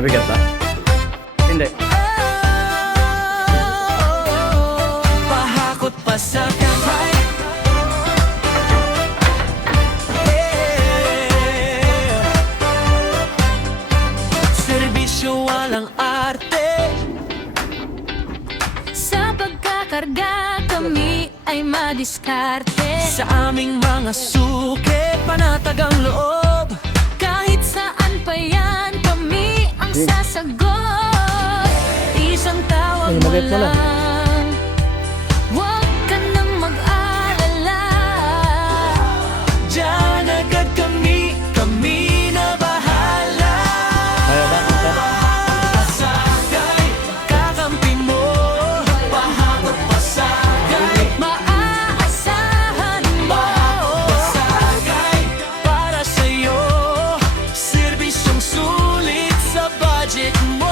Mabigat ba? Hindi. Pahakot pa sa kamay. Serbisyo walang arte. Sa pagkakarga kami ay madiskarte. Sa aming mga suki, panatag ang loob. Kahit saan pa yan, kami ang sasagot. Isang tawag mo Magayat mo lang. lang, huwag ka nang mag-alala. Diyan agad kami, kami na bahala. Kaya ba? Pasagay, kakampi mo. Pahakot pasagay, Maaasahan mo. pasagay. Para sa'yo, serbisyong sulit sa budget mo.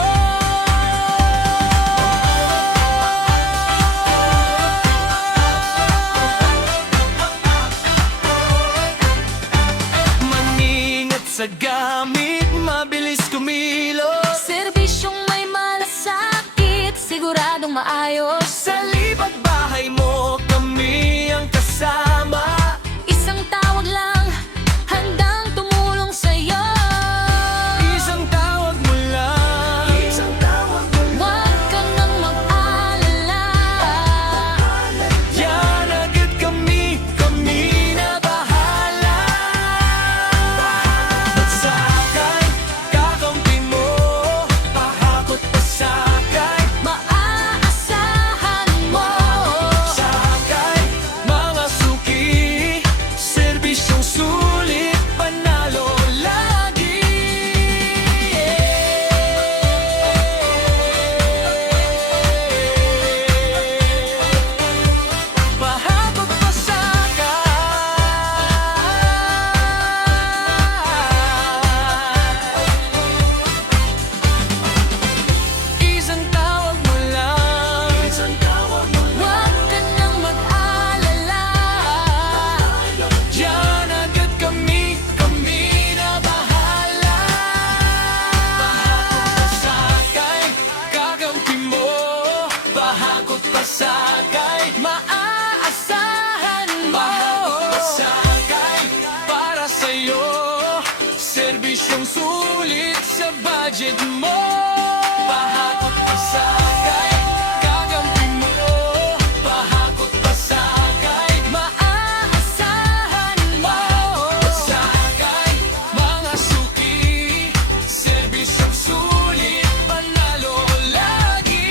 Maningat sa gamit, mabilis kumilos. Serbisyong may malasakit, siguradong maayos. Sa lipat bahay mo, kami ang kasama. Isang tawag lang, handang tumulong sa'yo. Isang tawag mo lang. Isang tawag mo lang. Huwag ka nang mag-alala. Yan agad kami, kami na bahala. Pagsakay, kakampi mo. Pahakot pasakay. Maaasahan mo. Sakay, mga suki. Serbisyong sulit, panalo lagi. Pahakot pasakay. Isang tawag mo lang. Isang tawag mo lang. Huwag ka nang mag-alala. Diyan agad kami, kami na bahala. Pahakot pasakay, kakampi mo. Pahakot pasakay, Maaasahan mo. pahakot pasakay. Para sa'yo, serbisyong sulit sa budget mo. Pahakot pasakay, kakampi mo. Pahakot pasakay, Maaasahan mo. pasakay, mga suki. Serbisyong sulit, panalo lagi.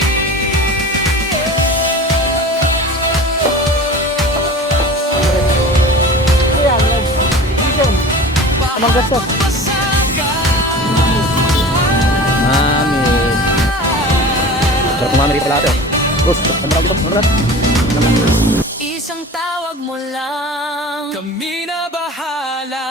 Anong gasto? Mami. Sarap ng mami pala ito. Bus, ano tawag dito? Ano rin? Isang tawag mo lang. Kami na bahala.